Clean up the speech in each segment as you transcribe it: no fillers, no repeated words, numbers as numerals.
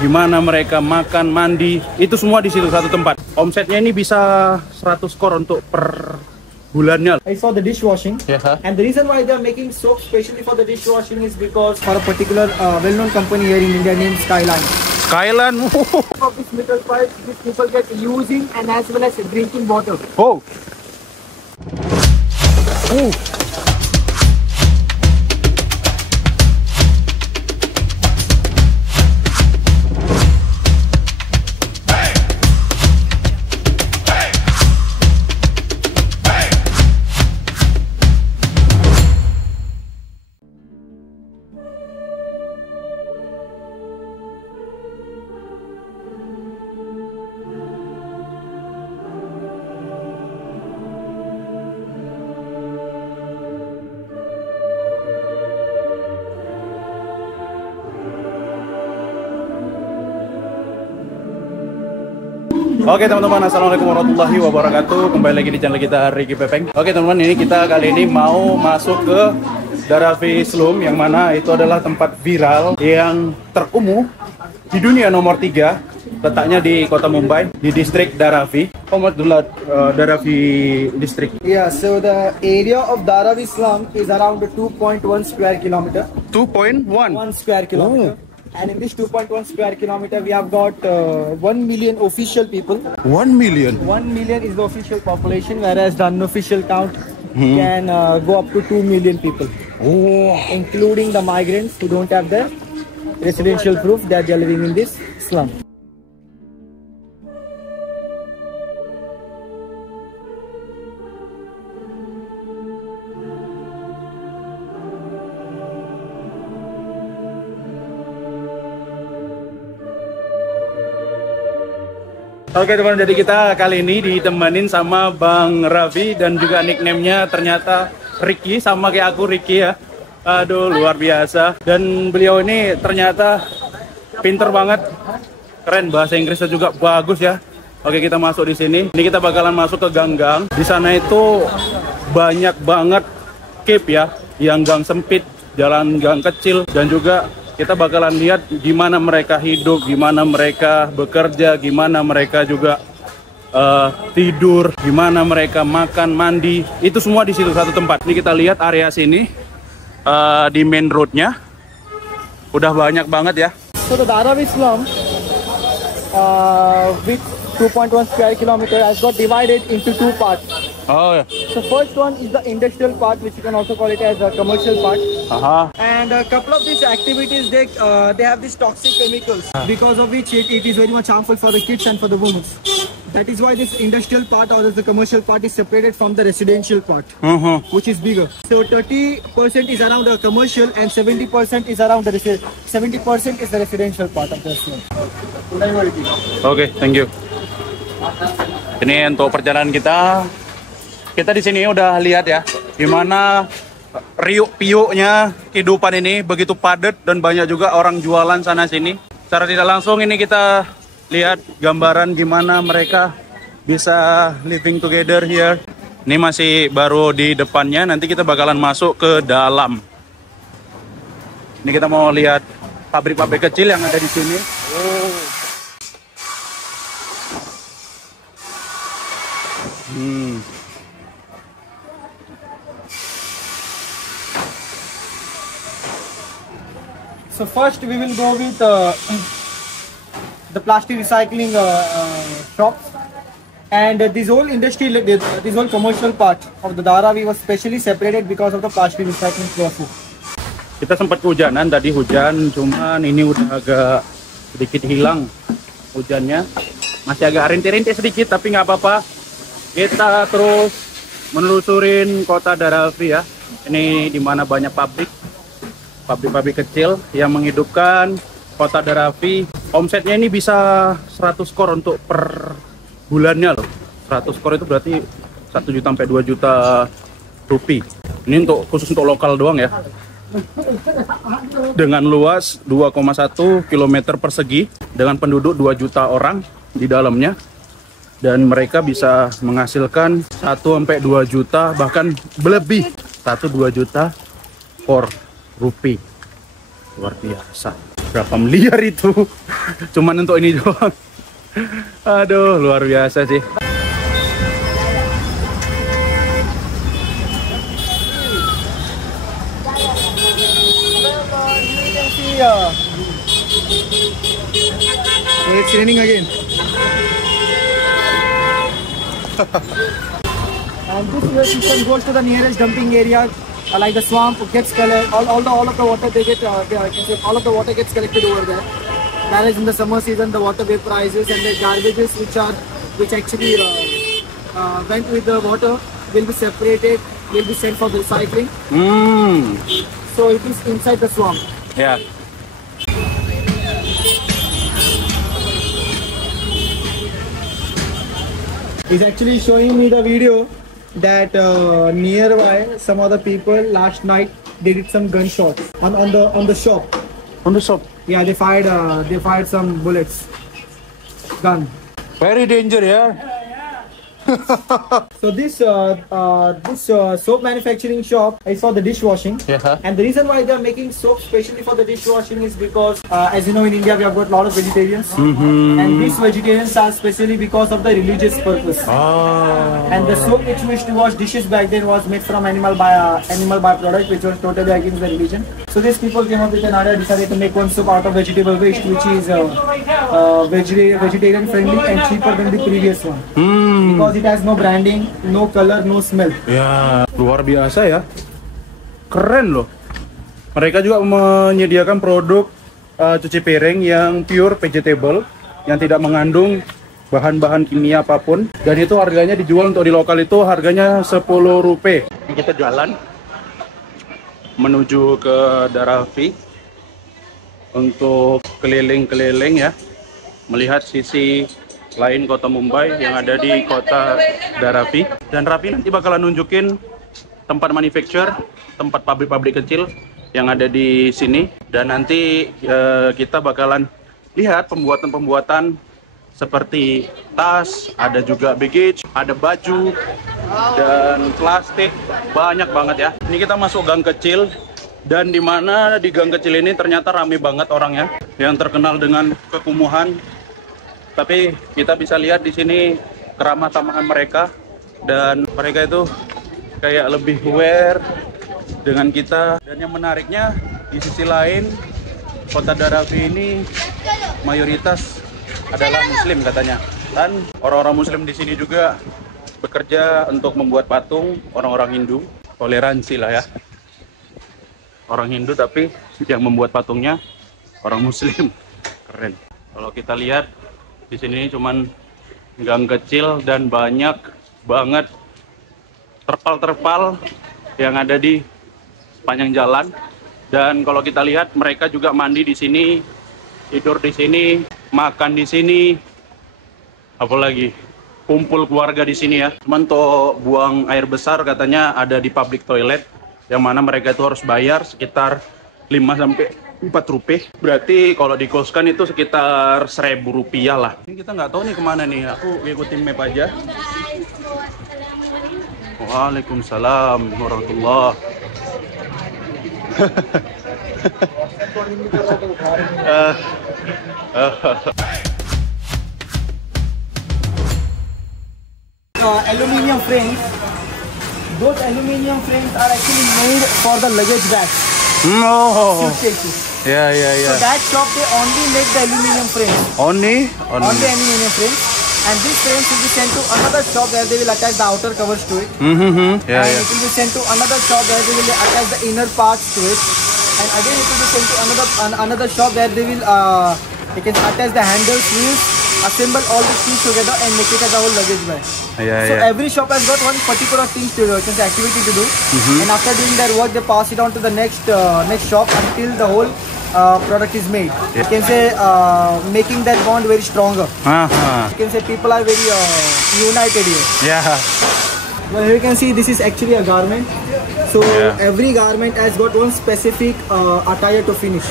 Gimana mereka makan, mandi, itu semua di situ satu tempat. Omsetnya ini bisa 100 kor untuk per bulannya. I saw the dishwashing, and the reason why they are making soap specially for the dishwashing is because for a particular well-known company here in India named Skyline. Skyline. Of this metal pipe, these people get using and as well as drinking water. Oh. Oke teman-teman, assalamualaikum warahmatullahi wabarakatuh. Kembali lagi di channel kita Ricky Pepeng. Oke teman-teman, ini kita kali ini mau masuk ke Dharavi Slum, yang mana itu adalah tempat viral yang terkumuh di dunia nomor 3. Letaknya di kota Mumbai, di distrik Dharavi. Dharavi district. Yeah, so the area of Dharavi Slum is around 2.1 square kilometer. 2.1? 1 square kilometer. Oh. And in this 2.1 square kilometer, we have got 1 million official people. 1 million? 1 million is the official population, whereas the unofficial count can go up to 2 million people. Oh. Including the migrants who don't have the residential proof that they are living in this slum. Oke teman, jadi kita kali ini ditemenin sama Bang Raffi dan juga nickname-nya ternyata Ricky, sama kayak aku Ricky ya. Aduh, luar biasa. Dan beliau ini ternyata pinter banget, keren, bahasa Inggrisnya juga bagus ya. Oke, kita masuk di sini. Ini kita bakalan masuk ke gang-gang. Di sana itu banyak banget cave ya, yang gang sempit, jalan gang kecil, dan juga kita bakalan lihat gimana mereka hidup, gimana mereka bekerja, gimana mereka juga tidur, gimana mereka makan, mandi. Itu semua di situ satu tempat. Ini kita lihat area sini di main roadnya. Udah banyak banget ya. So the Dharavi Slum with 2.1 square kilometer has got divided into 2 parts. Oh, yeah. So first one is the industrial part, which you can also call it as a commercial part. And a couple of these activities, they have these toxic chemicals, because of which it is very much harmful for the kids and for the women. That is why this industrial part or the commercial part is separated from the residential part, which is bigger. So 30% is around the commercial and 70% is around the 70% is the residential part of the slum. Oke, thank you. Ini untuk perjalanan kita. Kita di sini udah lihat ya, gimana riuk-piuknya kehidupan ini begitu padat dan banyak juga orang jualan sana sini. Secara tidak langsung ini kita lihat gambaran gimana mereka bisa living together here. Ini masih baru di depannya, nanti kita bakalan masuk ke dalam. Ini kita mau lihat pabrik-pabrik kecil yang ada di sini. So first we will go with the plastic recycling shops, and this whole industry, this whole commercial part of the Dharavi was specially separated because of the plastic recycling process. Kita sempat kehujanan tadi, hujan, cuman ini udah agak sedikit hilang hujannya, masih agak rintik-rintik sedikit, tapi nggak apa-apa. Kita terus menelusurin kota Dharavi ya. Ini dimana banyak pabrik kecil yang menghidupkan kota Dharavi. Omsetnya ini bisa 100 kor untuk per bulannya loh. 100 kor itu berarti 1 juta sampai 2 juta rupiah. Ini khusus untuk lokal doang ya. Dengan luas 2,1 km persegi, dengan penduduk 2 juta orang di dalamnya. Dan mereka bisa menghasilkan 1 sampai 2 juta, bahkan lebih 1-2 juta per rupiah. luar biasa. Berapa miliar itu? Cuman untuk ini doang. Aduh, luar biasa sih. It's raining again. And this system goes to the nearest dumping area, like the swamp gets collected. All of the water they get, all of the water gets collected over there. Whereas in the summer season, the water vaporizes and the garbages which actually went with the water will be separated, will be sent for the recycling. So it is inside the swamp. Yeah. He's actually showing me the video that nearby some other people last night they did some gunshots on the shop. On the shop. Yeah, they fired some bullets. Gun. Very dangerous, yeah. So this soap manufacturing shop is for the dishwashing. Yeah. And the reason why they are making soap specially for the dishwashing is because, as you know, in India we have got a lot of vegetarians, and these vegetarians are specially because of the religious purpose. And the soap which we used to wash dishes back then was made from animal byproduct, which was totally against the religion. So these people came up with an idea, decided to make one soap out of vegetable waste, which is vegetarian friendly and cheaper than the previous one. Because it has no branding, no color, no smell. Ya, luar biasa ya. Keren loh. Mereka juga menyediakan produk cuci piring yang pure vegetable, yang tidak mengandung bahan-bahan kimia apapun. Dan itu harganya dijual untuk di lokal itu harganya 10 rupiah. Kita jalan menuju ke Dharavi untuk keliling-keliling ya, melihat sisi lain kota Mumbai yang ada di kota Dharavi. Dan Raffi nanti bakalan nunjukin tempat manufacture, tempat pabrik-pabrik kecil yang ada di sini. Dan nanti kita bakalan lihat pembuatan-pembuatan seperti tas, ada juga baggage, ada baju, dan plastik, banyak banget ya. Ini kita masuk gang kecil, dan dimana di gang kecil ini ternyata rame banget orangnya, yang terkenal dengan kekumuhan. Tapi kita bisa lihat di sini keramah tamahan mereka, dan mereka itu kayak lebih aware dengan kita. Dan yang menariknya di sisi lain, kota Dharavi ini mayoritas adalah Muslim katanya. Dan orang-orang Muslim di sini juga bekerja untuk membuat patung orang-orang Hindu. Toleransi lah ya. Orang Hindu tapi yang membuat patungnya orang Muslim. Keren. Kalau kita lihat di sini cuman gang kecil dan banyak banget terpal-terpal yang ada di sepanjang jalan. Dan kalau kita lihat mereka juga mandi di sini, tidur di sini, makan di sini, apalagi kumpul keluarga di sini ya. Cuman tuh buang air besar katanya ada di public toilet, yang mana mereka itu harus bayar sekitar 5 sampai 4 rupiah. Berarti kalau dikoskan itu sekitar 1.000 rupiah lah. Ini kita nggak tahu nih kemana nih. Aku ikutin map aja. Waalaikumsalam warahmatullah. Aluminium frames. Those aluminium frames are actually made for the luggage bags. No. Suitcases. Yeah. So that shop they only make the aluminium frames. Only Aluminium frames. And these frames will be sent to another shop where they will attach the outer covers to it. Yeah. It will be sent to another shop where they will attach the inner parts to it. And again it will be sent to another shop where they will attach the handles, wheels, assemble all the things together and make it as a whole luggage bag. Every shop has got one particular thing to do, activity to do. And after doing their work, they pass it on to the next shop until the whole product is made. You can say making that bond very stronger. You can say people are very united here. Yeah. Well, here you can see this is actually a garment. So every garment has got one specific attire to finish.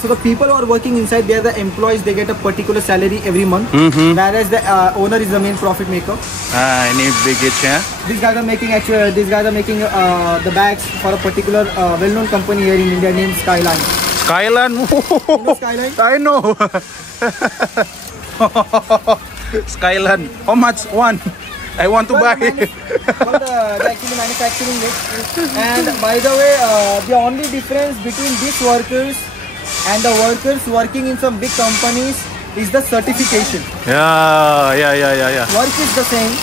So the people who are working inside, they are the employees. They get a particular salary every month. Whereas the owner is the main profit maker. Any baggage, yeah? These guys are making the bags for a particular well-known company here in India named Skyline. Skyline. Skyline? I know. Skyline. How much? One. I want to buy. They're actually manufacturing it. And by the way, the only difference between these workers and the workers working in some big companies is the certification. Yeah. Work is the same,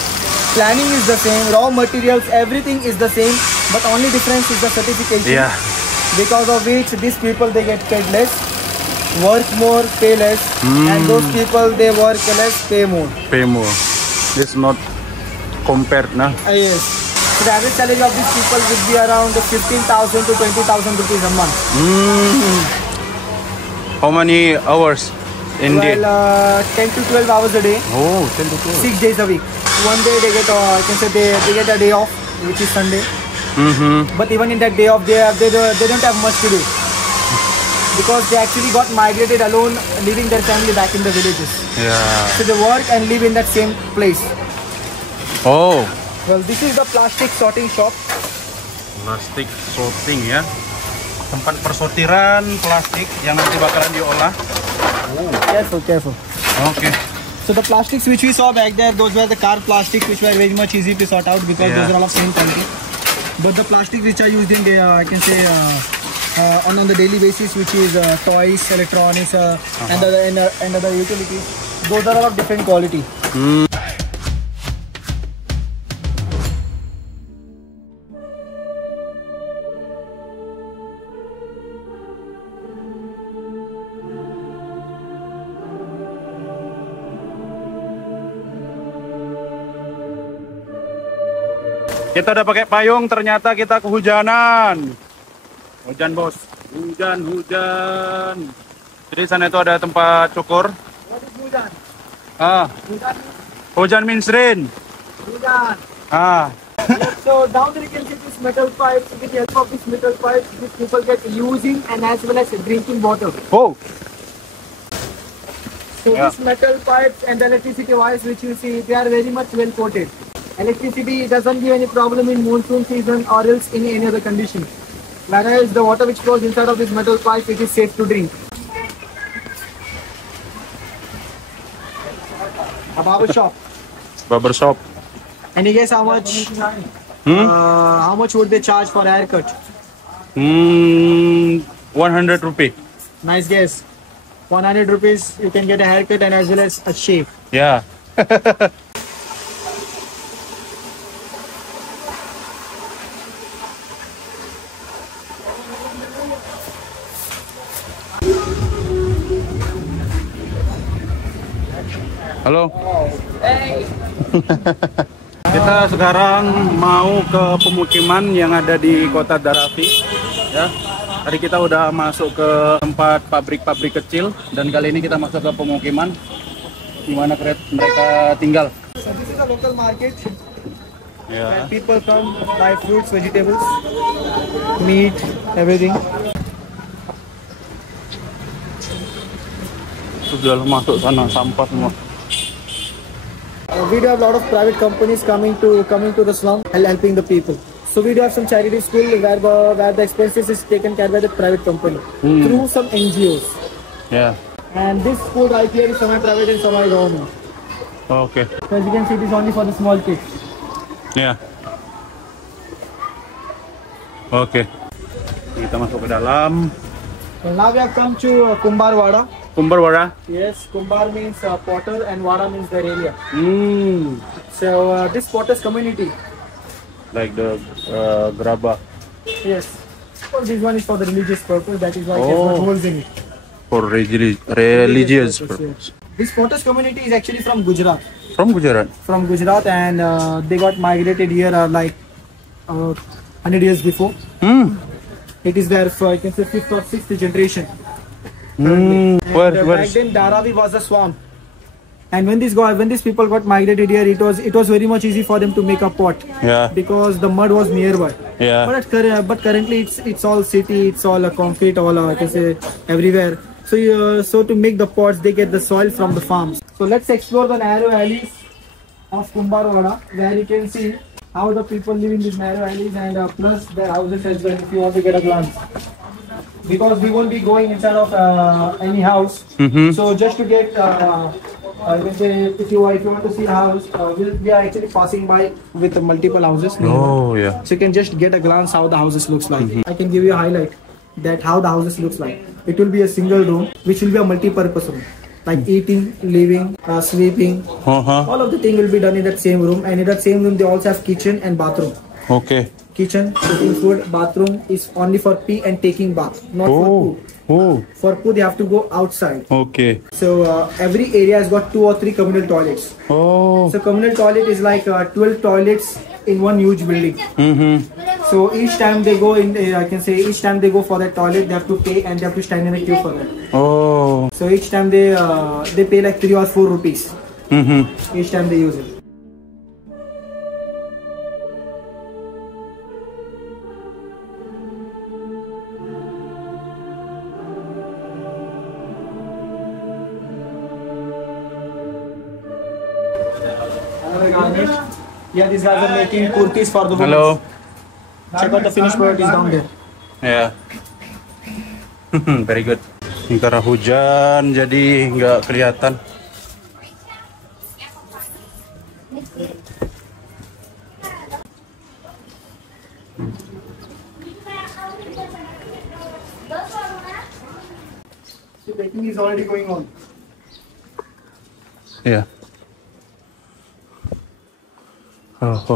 planning is the same, raw materials, everything is the same, but only difference is the certification. Yeah. Because of which these people they get paid less, work more, pay less, and those people they work less, pay more. Pay more. It's not compared, nah. Yes. So the average salary of these people would be around 15,000 to 20,000 rupees a month. How many hours in day? 10 to 12 hours a day. Oh, 10 to 12. 6 days a week. One day they get, I can say they get a day off, which is Sunday. But even in that day off, they don't have much to do. Because they actually got migrated alone, leaving their family back in the villages. Yeah. So they work and live in that same place. Oh. Well, this is the plastic sorting shop. Plastik sorting ya. Tempat persortiran plastik yang nanti bakalan diolah. Oh. Careful. Okay. So the plastics which we saw back there, those were the car plastics which were very much easy to sort out because those are all of same quality. But the plastics which are used in the, I can say, on the daily basis, which is toys, electronics, and other utilities, those are all of different quality. Kita udah pakai payung, ternyata kita kehujanan. Hujan, bos. Hujan. Jadi sana itu ada tempat cukur. What is hujan? Hujan means rain. Hujan. So down there you can see this metal pipes. With the help of this metal pipes, these people get using and as well as drinking water. Oh. So these metal pipes and the electricity wires which you see, they are very much well coated. Electricity doesn't give any problem in monsoon season or else in any other condition. Whereas the water which flows inside of this metal pipe, it is safe to drink. A barber shop. Barber shop. Any guess how much? How much would they charge for a haircut? 100 rupee. Nice guess. 100 rupees, you can get a haircut and as well as a shave. Yeah. Halo. Hey. Kita sekarang mau ke pemukiman yang ada di kota Dharavi. Ya. Tadi kita udah masuk ke tempat pabrik-pabrik kecil dan kali ini kita masuk ke pemukiman di mana mereka tinggal. So this is a local market. Yeah. And people come buy fruits, vegetables, meat, everything. Sudah masuk sana, sampah semua. We do have a lot of private companies coming to the slum and helping the people. So we do have some charity school where the expenses is taken care by the private company through some NGOs. Yeah. And this school right here is semi-private and semi-government. Okay. So as you can see, it is only for the small kids. Yeah. Okay. Kita masuk ke dalam. So now we have come to Kumbar Wada. Kumbar Wada. Yes, Kumbar means potter and Wada means their area. So this potter's community. Like the graba. Yes. So this one is for the religious purpose. That is why it has got holes in it. For religious purpose. This potter's community is actually from Gujarat. From Gujarat. From Gujarat, and they got migrated here like 100 years before. It is their, I can say, 5th or 6th generation. Back then Dharavi was a swamp, and when these people got migrated here, it was very much easy for them to make a pot. Yeah. Because the mud was nearby. Yeah. But currently it's all city, it's all concrete, all I can say everywhere. So to make the pots, they get the soil from the farms. So let's explore the narrow alleys of Kumbar Wada, where you can see how the people live in these narrow alleys and plus their houses as well. If you want to get a glance. because we won't be going inside of any house. So just to get, you can say, if you want to see a house, we are actually passing by with multiple houses. Oh yeah. So you can just get a glance how the houses looks like. I can give you a highlight that how the houses looks like. It will be a single room, which will be a multi-purpose room, like eating, living, sleeping. All of the thing will be done in that same room, and in that same room they also have kitchen and bathroom. Okay. Kitchen, cooking food, bathroom is only for pee and taking bath, not for poo. Oh. For poo they have to go outside. Okay. So every area has got 2 or 3 communal toilets. Oh. So communal toilet is like 12 toilets in one huge building. So each time they go in, I can say each time they go for that toilet, they have to pay and they have to stand in a queue for that. Oh. So each time they pay like 3 or 4 rupees. Each time they use it. Yeah, these guys are making kurtis for the women. Hello. Check out the finished product is down there. Yeah. Very good. Karena hujan jadi nggak kelihatan. So baking is already going on. Yeah. Oh.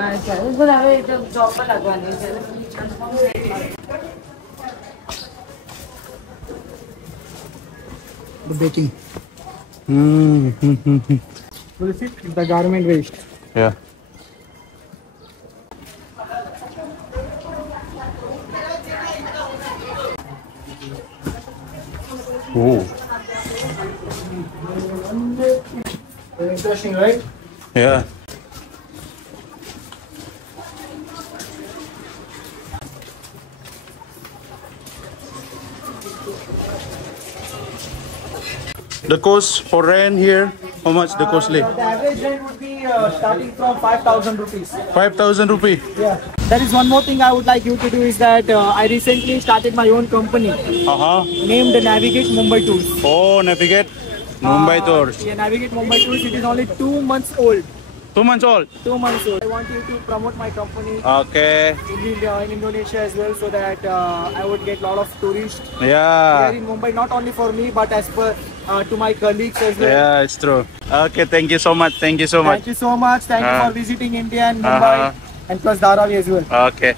अच्छा इसको हमें जब job पर लगवानी है The baking. Will see the garment waste. Yeah. Oh. Very interesting, right? Yeah. The cost for rent here, how much the costly? The average rent would be starting from 5,000 rupees. 5,000 rupee. Yeah. There is one more thing I would like you to do is that I recently started my own company named Navigate Mumbai Tours. Oh, Navigate Mumbai Tours. Yeah, Navigate Mumbai Tours. It is only 2 months old. 2 months old. 2 months old. I want you to promote my company Okay. in Indonesia as well, so that I would get a lot of tourists Yeah. here in Mumbai, not only for me but as per to my colleagues as well. Yeah, it's true. Okay, thank you so much. Thank you so much. Thank you so much. Thank you for visiting India and Mumbai and plus Dharavi as well. Okay.